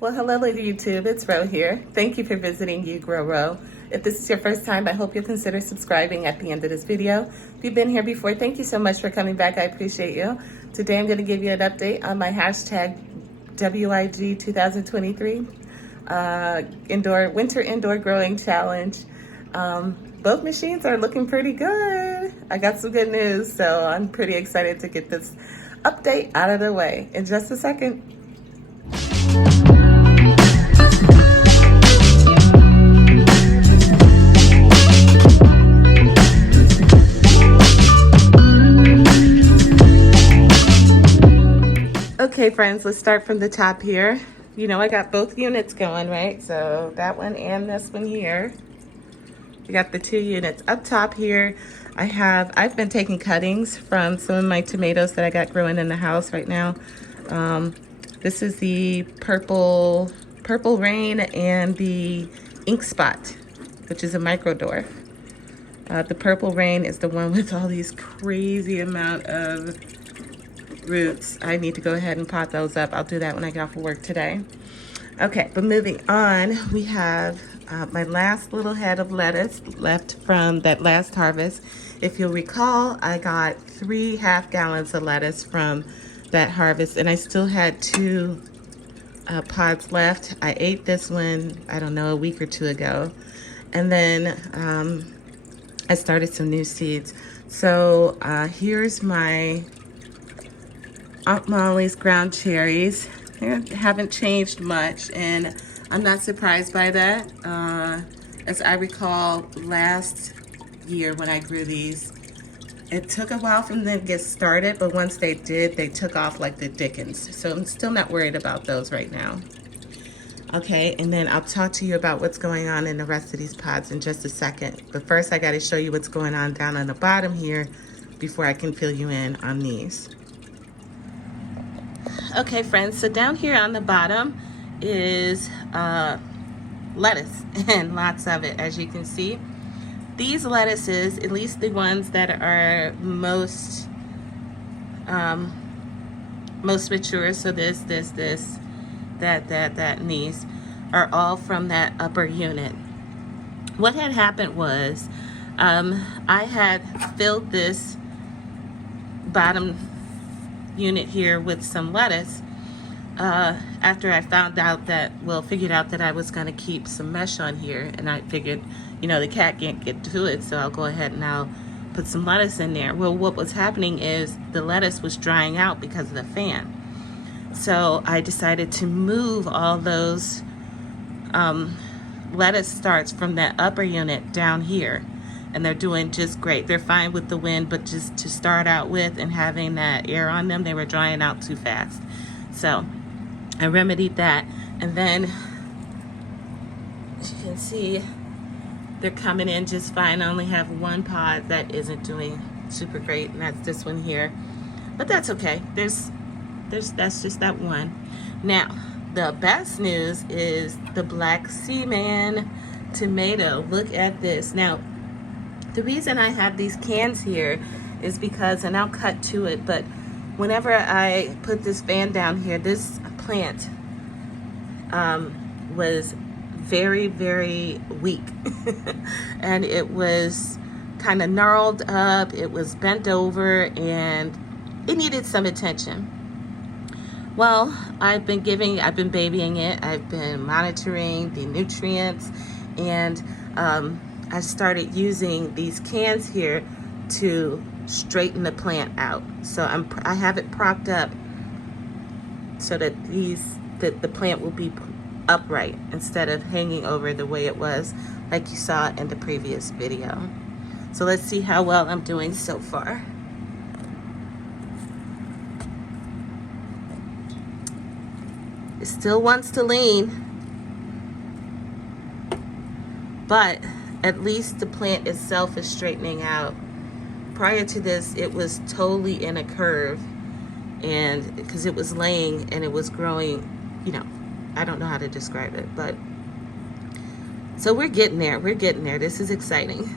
Well, hello, Lady YouTube. It's Ro here. Thank you for visiting You Grow Ro. If this is your first time, I hope you'll consider subscribing at the end of this video. If you've been here before, thank you so much for coming back. I appreciate you. Today, I'm going to give you an update on my hashtag WIG 2023 winter indoor growing challenge. Both machines are looking pretty good. I got some good news, so I'm pretty excited to get this update out of the way in just a second. Okay, friends, let's start from the top here. You know, I got both units going, right? So that one and this one here. We got the two units up top here. I've been taking cuttings from some of my tomatoes that I got growing in the house right now. This is the purple rain and the ink spot, which is a micro dwarf. The purple rain is the one with all these crazy amount of roots. I need to go ahead and pot those up. I'll do that when I get off of work today. Okay, but moving on, we have my last little head of lettuce left from that last harvest. If you'll recall, I got 3 half-gallons of lettuce from that harvest, and I still had 2 pods left. I ate this one, I don't know, a week or 2 ago. And then I started some new seeds. So here's my Aunt Molly's ground cherries. They haven't changed much, and I'm not surprised by that. As I recall, last year when I grew these, it took a while for them to get started, but once they did, they took off like the dickens. So I'm still not worried about those right now. Okay, and then I'll talk to you about what's going on in the rest of these pods in just a second. But first, I got to show you what's going on down on the bottom here before I can fill you in on these. Okay, friends, so down here on the bottom is lettuce, and lots of it, as you can see. These lettuces, at least the ones that are most mature, so this, that, and these, are all from that upper unit. What had happened was I had filled this bottom unit here with some lettuce after I figured out that I was going to keep some mesh on here, and I figured, you know, the cat can't get to it, so I'll go ahead and I'll put some lettuce in there. Well, what was happening is the lettuce was drying out because of the fan. So I decided to move all those lettuce starts from that upper unit down here, and they're doing just great. They're fine with the wind, but just to start out with and having that air on them, they were drying out too fast. So I remedied that, and then as you can see, they're coming in just fine. I only have one pod that isn't doing super great, and that's this one here, but that's okay. That's just that one. Now, the best news is the Black Seaman tomato. Look at this. Now, the reason I have these cans here is because, and I'll cut to it, but whenever I put this fan down here, this plant was very, very weak. And it was kind of gnarled up, it was bent over, and it needed some attention. Well, I've been babying it, I've been monitoring the nutrients, and I started using these cans here to straighten the plant out. So I have it propped up so that the plant will be upright instead of hanging over the way it was, like you saw in the previous video. So let's see how well I'm doing so far. It still wants to lean, but at least the plant itself is straightening out. Prior to this, it was totally in a curve, and because it was laying and it was growing, you know, I don't know how to describe it, but so we're getting there. This is exciting.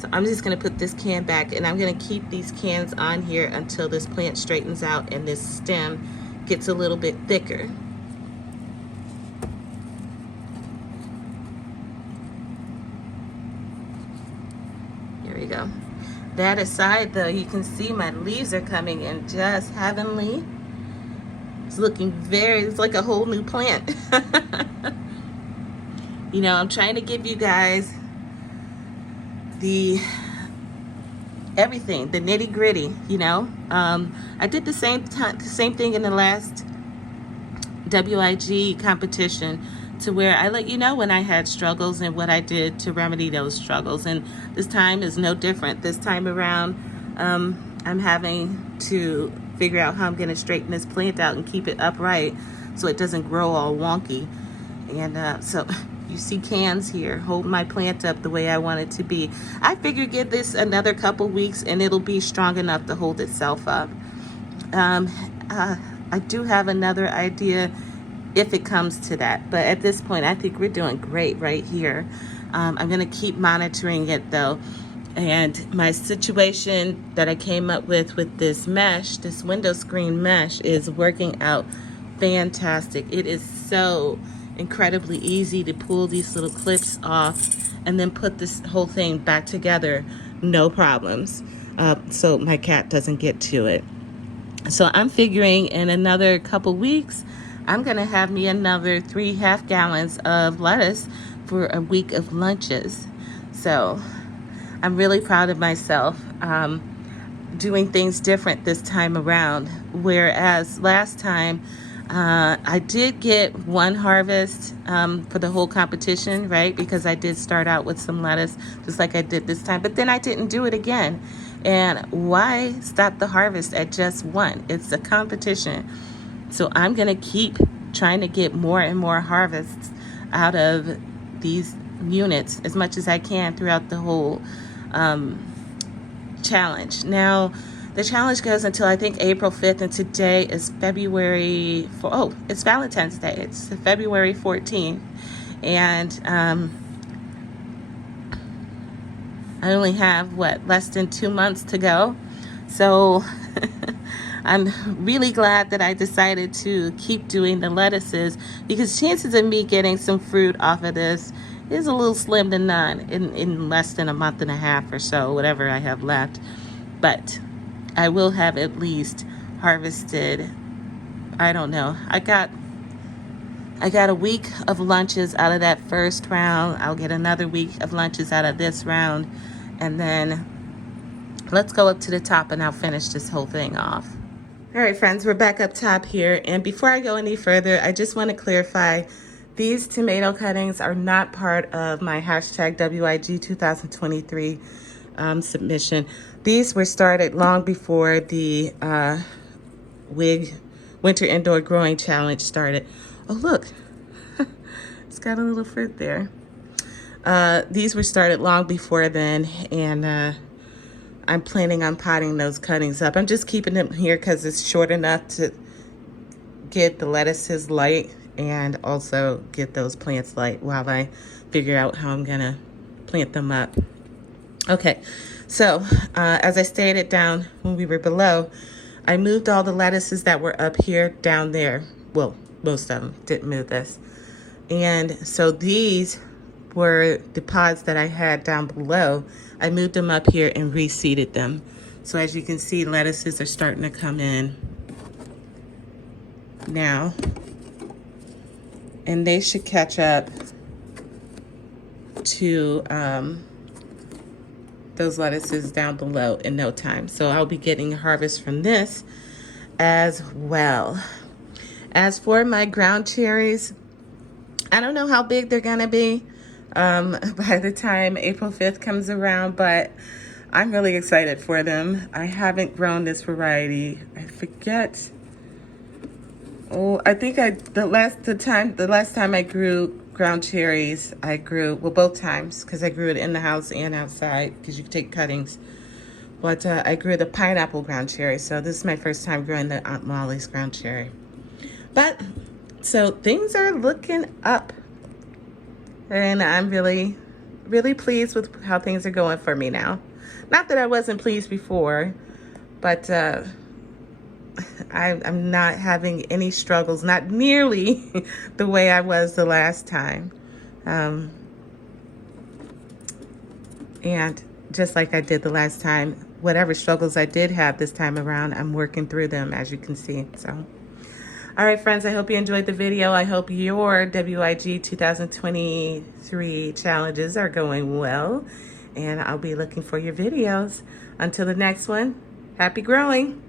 So I'm just going to put this can back, and I'm going to keep these cans on here until this plant straightens out and this stem gets a little bit thicker. There we go. That aside though, you can see my leaves are coming in just heavenly. It's looking it's like a whole new plant. You know, I'm trying to give you guys the everything, the nitty gritty, you know. I did the same thing in the last WIG competition, to where I let you know when I had struggles and what I did to remedy those struggles. And this time is no different. This time around, I'm having to figure out how I'm going to straighten this plant out and keep it upright so it doesn't grow all wonky. And so you see cans here hold my plant up the way I want it to be. I figure give this another couple weeks and it'll be strong enough to hold itself up. I do have another idea if it comes to that, but at this point I think we're doing great right here. I'm going to keep monitoring it though, and my situation that I came up with this mesh, this window screen mesh, is working out fantastic. It is so incredibly easy to pull these little clips off and then put this whole thing back together, no problems, so my cat doesn't get to it. So I'm figuring in another couple weeks I'm gonna have me another 3.5 gallons of lettuce for a week of lunches. So I'm really proud of myself, doing things different this time around. Whereas last time I did get one harvest for the whole competition, right? Because I did start out with some lettuce just like I did this time, but then I didn't do it again. And why stop the harvest at just one? It's a competition. So I'm going to keep trying to get more and more harvests out of these units as much as I can throughout the whole challenge. Now, the challenge goes until I think April 5th, and today is February 4th. Oh, it's Valentine's Day. It's February 14th. And I only have, less than 2 months to go. So I'm really glad that I decided to keep doing the lettuces, because chances of me getting some fruit off of this is a little slim to none in less than a month and a half or so, whatever I have left. But I will have at least harvested, I don't know, I got a week of lunches out of that first round. I'll get another week of lunches out of this round, and then let's go up to the top and I'll finish this whole thing off. All right, friends, we're back up top here. And before I go any further, I just want to clarify, these tomato cuttings are not part of my hashtag WIG 2023 submission. These were started long before the WIG Winter Indoor Growing Challenge started. Oh, look, it's got a little fruit there. These were started long before then, and I'm planning on potting those cuttings up. I'm just keeping them here because it's short enough to get the lettuces light and also get those plants light while I figure out how I'm gonna plant them up. Okay, so as I stated down when we were below, I moved all the lettuces that were up here down there. Well, most of them, didn't move this. And so these were the pods that I had down below. I moved them up here and reseeded them. So as you can see, lettuces are starting to come in now. And they should catch up to those lettuces down below in no time. So I'll be getting a harvest from this as well. As for my ground cherries, I don't know how big they're gonna be by the time April 5th comes around, but I'm really excited for them. I haven't grown this variety. I forget. Oh, I think the last time I grew ground cherries, I grew, well, both times, because I grew it in the house and outside, because you can take cuttings. But I grew the pineapple ground cherry, so this is my first time growing the Aunt Molly's ground cherry. But, so things are looking up. And I'm really, really pleased with how things are going for me now. Not that I wasn't pleased before, but I'm not having any struggles, not nearly the way I was the last time. And just like I did the last time. Whatever struggles I did have this time around, I'm working through them, as you can see. So, all right, friends, I hope you enjoyed the video. I hope your WIG 2023 challenges are going well, and I'll be looking for your videos. Until the next one, happy growing.